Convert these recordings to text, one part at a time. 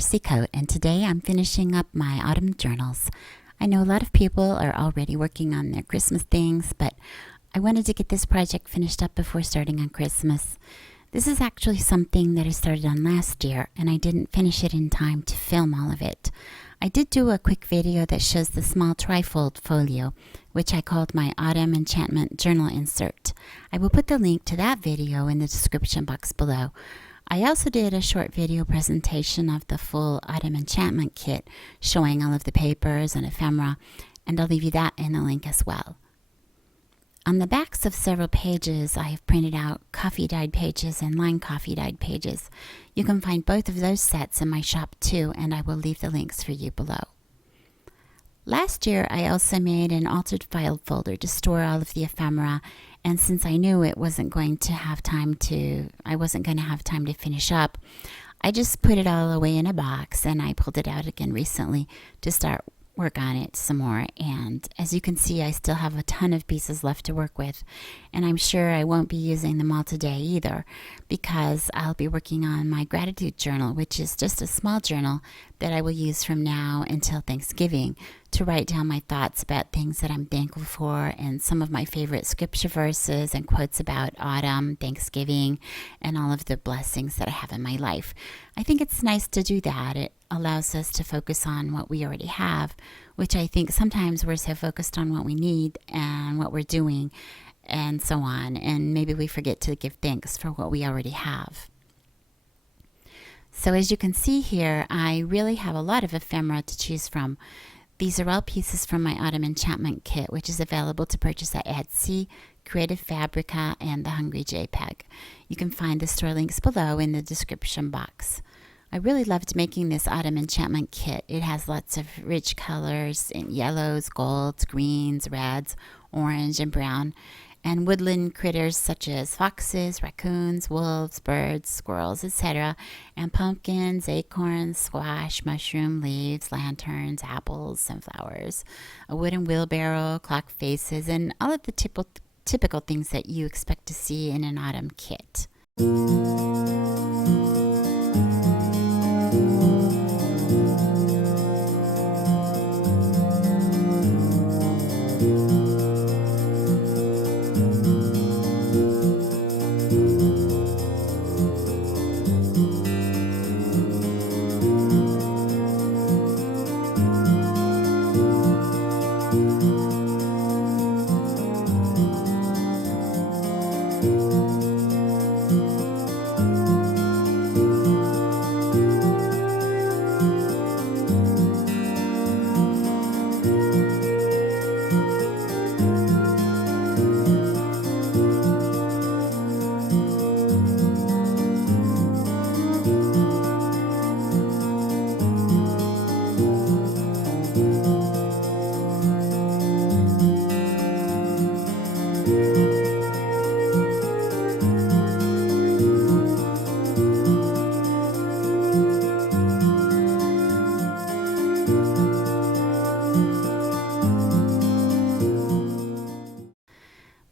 Marcy Coate, and today I'm finishing up my autumn journals. I know a lot of people are already working on their Christmas things, but I wanted to get this project finished up before starting on Christmas. This is actually something that I started on last year, and I didn't finish it in time to film all of it. I did do a quick video that shows the small trifold folio, which I called my Autumn Enchantment journal insert. I will put the link to that video in the description box below. I also did a short video presentation of the full Autumn Enchantment kit, showing all of the papers and ephemera, and I'll leave you that in the link as well. On the backs of several pages, I have printed out coffee dyed pages and line coffee dyed pages. You can find both of those sets in my shop too, and I will leave the links for you below. Last year, I also made an altered file folder to store all of the ephemera, and since I knew I wasn't going to have time to finish up, I just put it all away in a box, and I pulled it out again recently to start work on it some more. And as you can see, I still have a ton of pieces left to work with, and I'm sure I won't be using them all today either, because I'll be working on my gratitude journal, which is just a small journal that I will use from now until Thanksgiving to write down my thoughts about things that I'm thankful for, and some of my favorite scripture verses and quotes about autumn, Thanksgiving, and all of the blessings that I have in my life. I think it's nice to do that. It allows us to focus on what we already have, which I think sometimes we're so focused on what we need and what we're doing and so on, and maybe we forget to give thanks for what we already have. So as you can see here, I really have a lot of ephemera to choose from. These are all pieces from my Autumn Enchantment kit, which is available to purchase at Etsy, Creative Fabrica, and the Hungry JPEG. You can find the store links below in the description box. I really loved making this Autumn Enchantment kit. It has lots of rich colors in yellows, golds, greens, reds, orange, and brown, and woodland critters such as foxes, raccoons, wolves, birds, squirrels, etc., and pumpkins, acorns, squash, mushroom, leaves, lanterns, apples, sunflowers, a wooden wheelbarrow, clock faces, and all of the typical things that you expect to see in an autumn kit.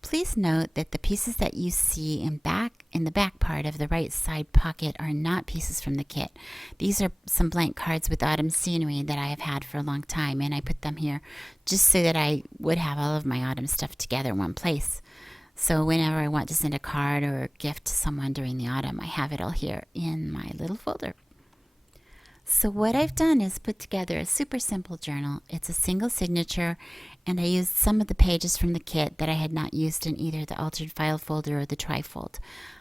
Please note that the pieces that you see in the back part of the right side pocket are not pieces from the kit. These are some blank cards with autumn scenery that I have had for a long time, and I put them here just so that I would have all of my autumn stuff together in one place. So whenever I want to send a card or a gift to someone during the autumn, I have it all here in my little folder. So what I've done is put together a super simple journal. It's a single signature, and I used some of the pages from the kit that I had not used in either the altered file folder or the trifold.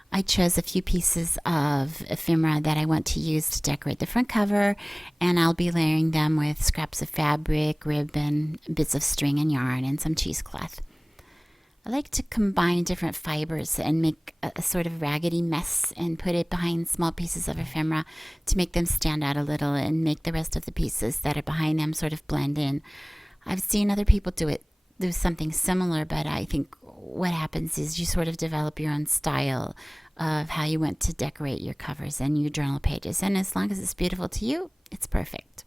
I chose a few pieces of ephemera that I want to use to decorate the front cover, and I'll be layering them with scraps of fabric, ribbon, bits of string and yarn, and some cheesecloth. I like to combine different fibers and make a sort of raggedy mess and put it behind small pieces of ephemera to make them stand out a little and make the rest of the pieces that are behind them sort of blend in. I've seen other people do something similar, but I think what happens is you sort of develop your own style of how you want to decorate your covers and your journal pages, and as long as it's beautiful to you, it's perfect.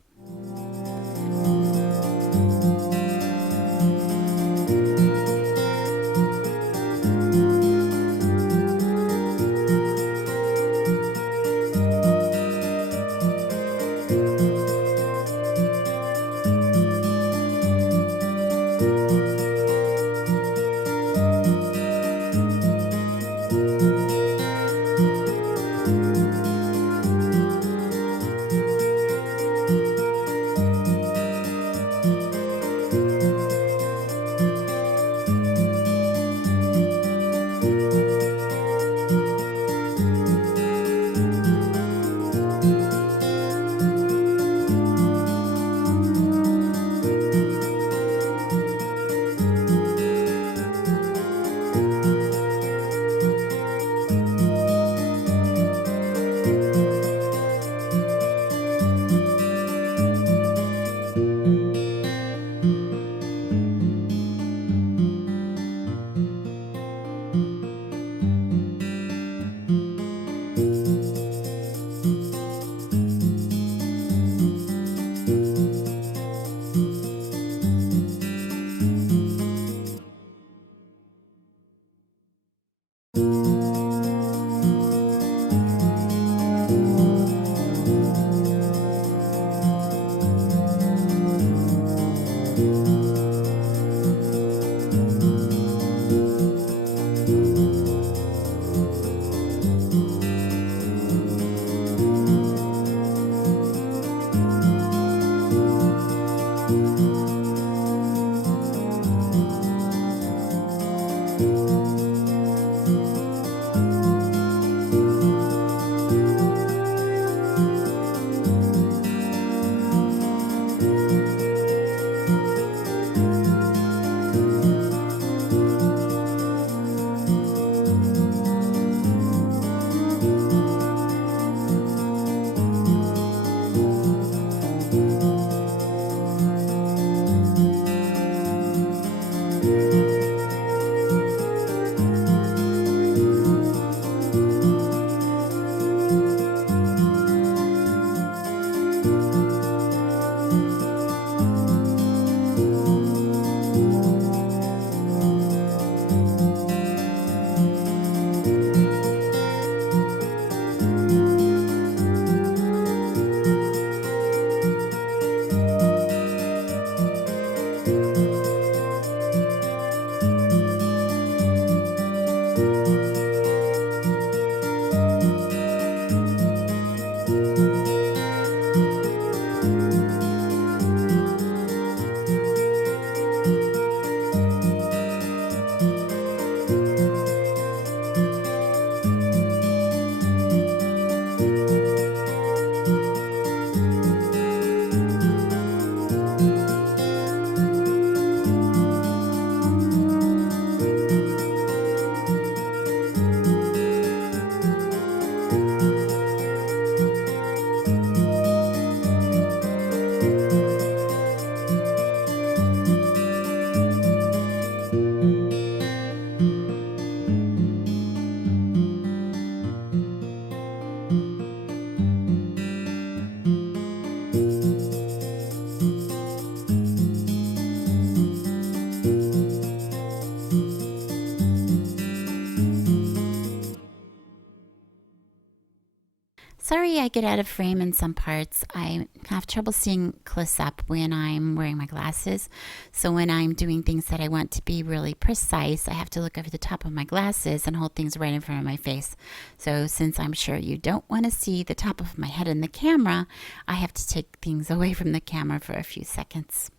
Sorry I get out of frame in some parts. I have trouble seeing close up when I'm wearing my glasses. So when I'm doing things that I want to be really precise, I have to look over the top of my glasses and hold things right in front of my face. So since I'm sure you don't want to see the top of my head in the camera, I have to take things away from the camera for a few seconds.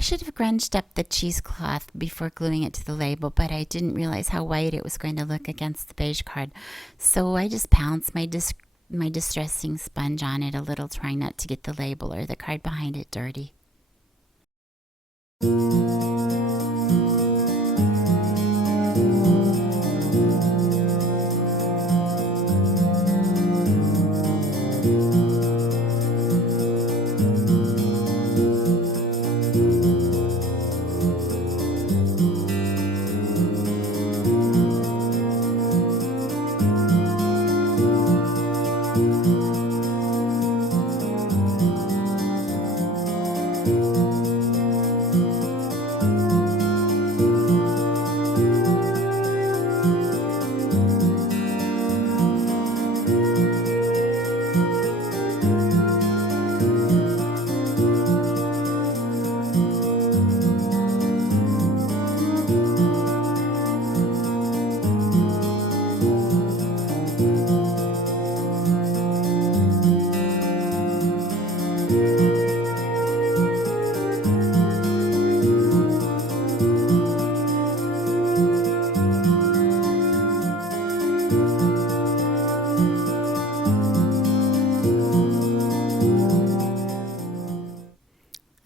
I should have grunged up the cheesecloth before gluing it to the label, but I didn't realize how white it was going to look against the beige card. So I just pounced my distressing sponge on it a little, trying not to get the label or the card behind it dirty.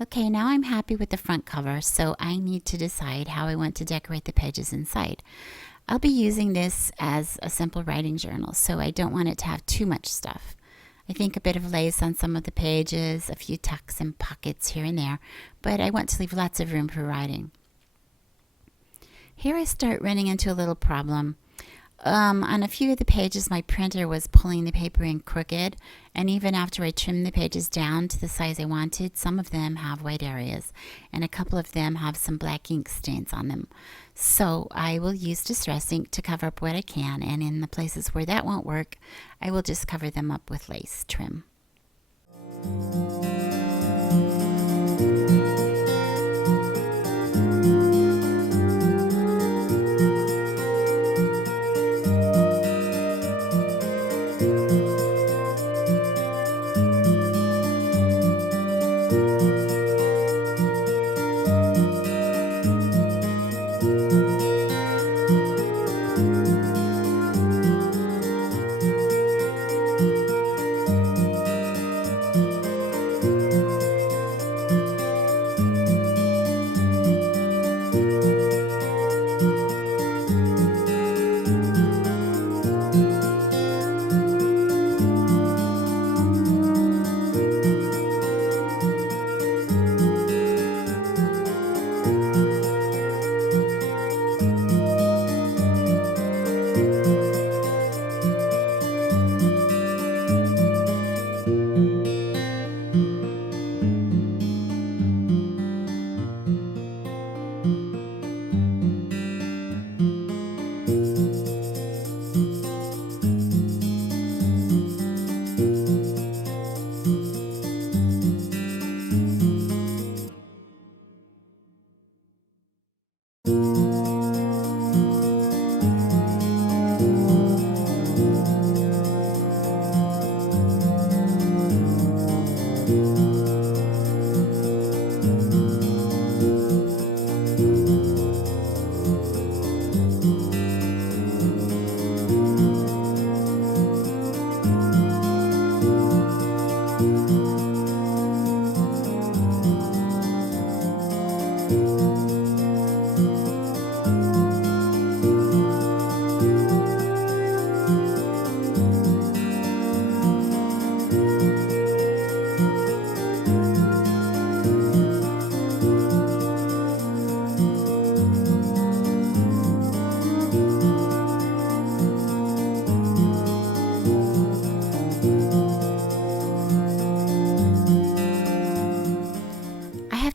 Okay, now I'm happy with the front cover, so I need to decide how I want to decorate the pages inside. I'll be using this as a simple writing journal, so I don't want it to have too much stuff. I think a bit of lace on some of the pages, a few tucks and pockets here and there, but I want to leave lots of room for writing. Here I start running into a little problem. On a few of the pages, my printer was pulling the paper in crooked, and even after I trimmed the pages down to the size I wanted, some of them have white areas, and a couple of them have some black ink stains on them. So I will use Distress ink to cover up what I can, and in the places where that won't work, I will just cover them up with lace trim.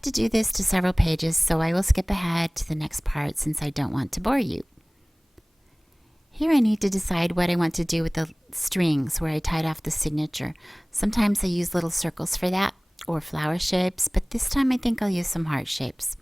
To do this to several pages, so I will skip ahead to the next part since I don't want to bore you. Here I need to decide what I want to do with the strings where I tied off the signature. Sometimes I use little circles for that, or flower shapes, but this time I think I'll use some heart shapes.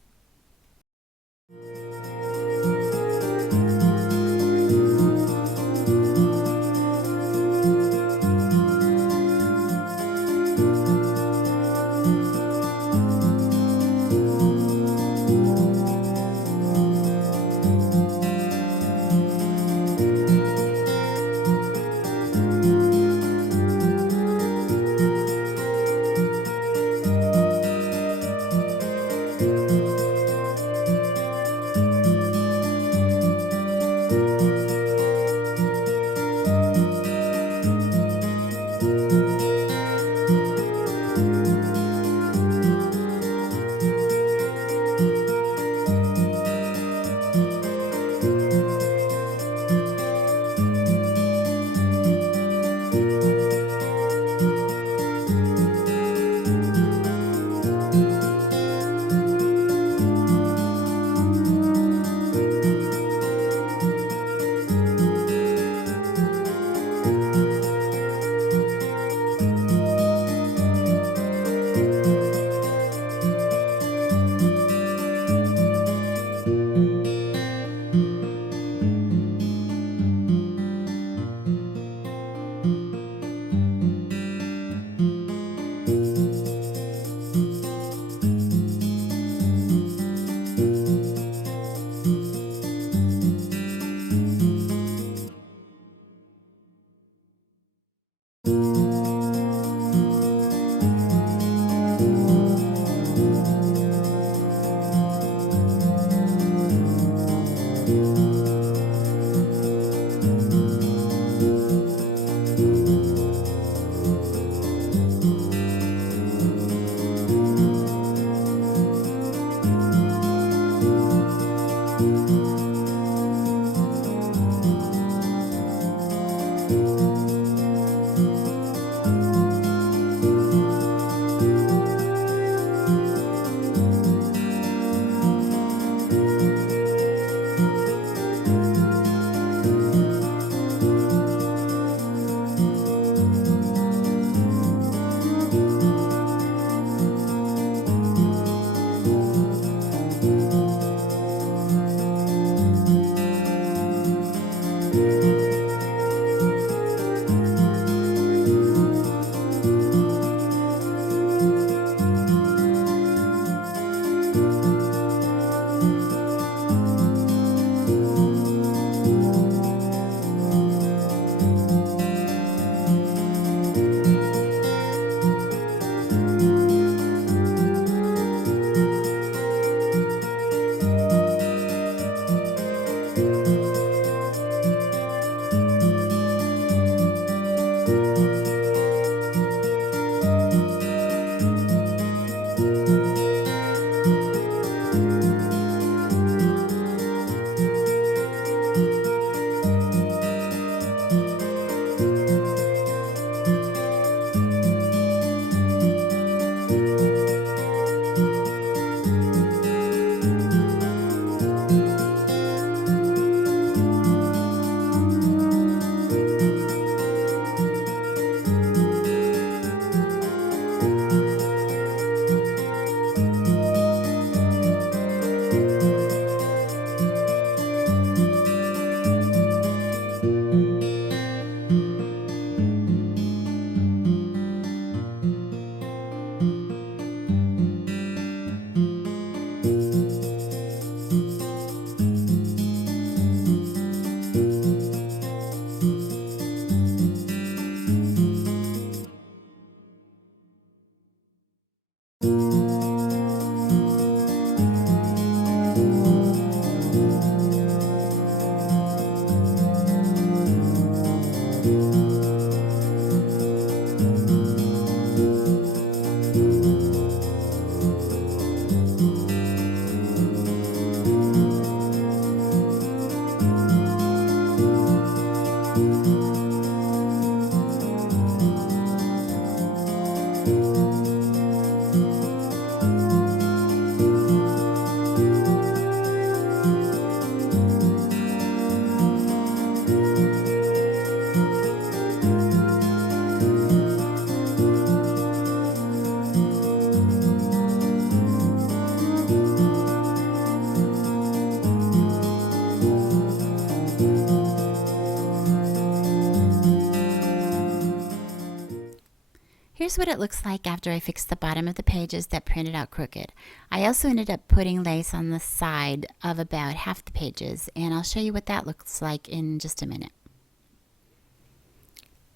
here's what it looks like after I fixed the bottom of the pages that printed out crooked. I also ended up putting lace on the side of about half the pages, and I'll show you what that looks like in just a minute.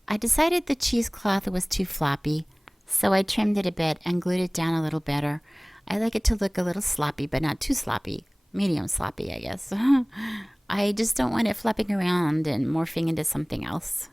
I decided the cheesecloth was too floppy, so I trimmed it a bit and glued it down a little better. I like it to look a little sloppy, but not too sloppy. Medium sloppy, I guess. I just don't want it flapping around and morphing into something else.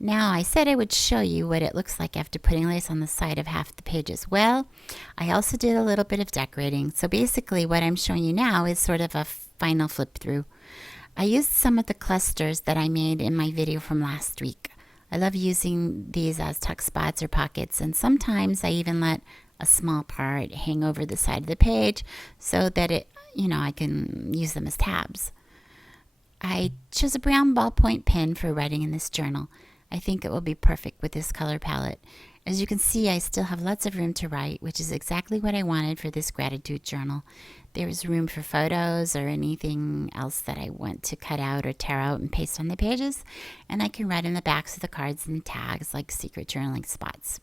Now, I said I would show you what it looks like after putting lace on the side of half the pages. Well, I also did a little bit of decorating. So basically what I'm showing you now is sort of a final flip through. I used some of the clusters that I made in my video from last week. I love using these as tuck spots or pockets, and sometimes I even let a small part hang over the side of the page so that I can use them as tabs. I chose a brown ballpoint pen for writing in this journal. I think it will be perfect with this color palette. As you can see, I still have lots of room to write, which is exactly what I wanted for this gratitude journal. There is room for photos or anything else that I want to cut out or tear out and paste on the pages, and I can write in the backs of the cards and tags like secret journaling spots.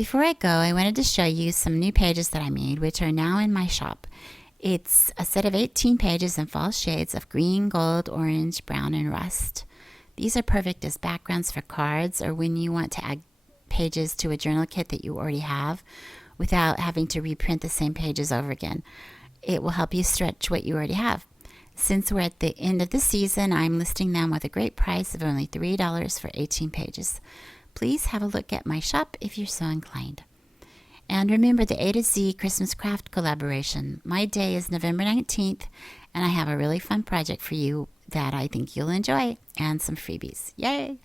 Before I go, I wanted to show you some new pages that I made, which are now in my shop. It's a set of 18 pages in fall shades of green, gold, orange, brown, and rust. These are perfect as backgrounds for cards or when you want to add pages to a journal kit that you already have without having to reprint the same pages over again. It will help you stretch what you already have. Since we're at the end of the season, I'm listing them with a great price of only $3 for 18 pages. Please have a look at my shop if you're so inclined. And remember the A to Z Christmas craft collaboration. My day is November 19th, and I have a really fun project for you that I think you'll enjoy, and some freebies. Yay!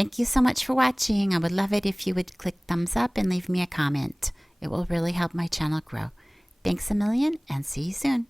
Thank you so much for watching. I would love it if you would click thumbs up and leave me a comment. It will really help my channel grow. Thanks a million and see you soon.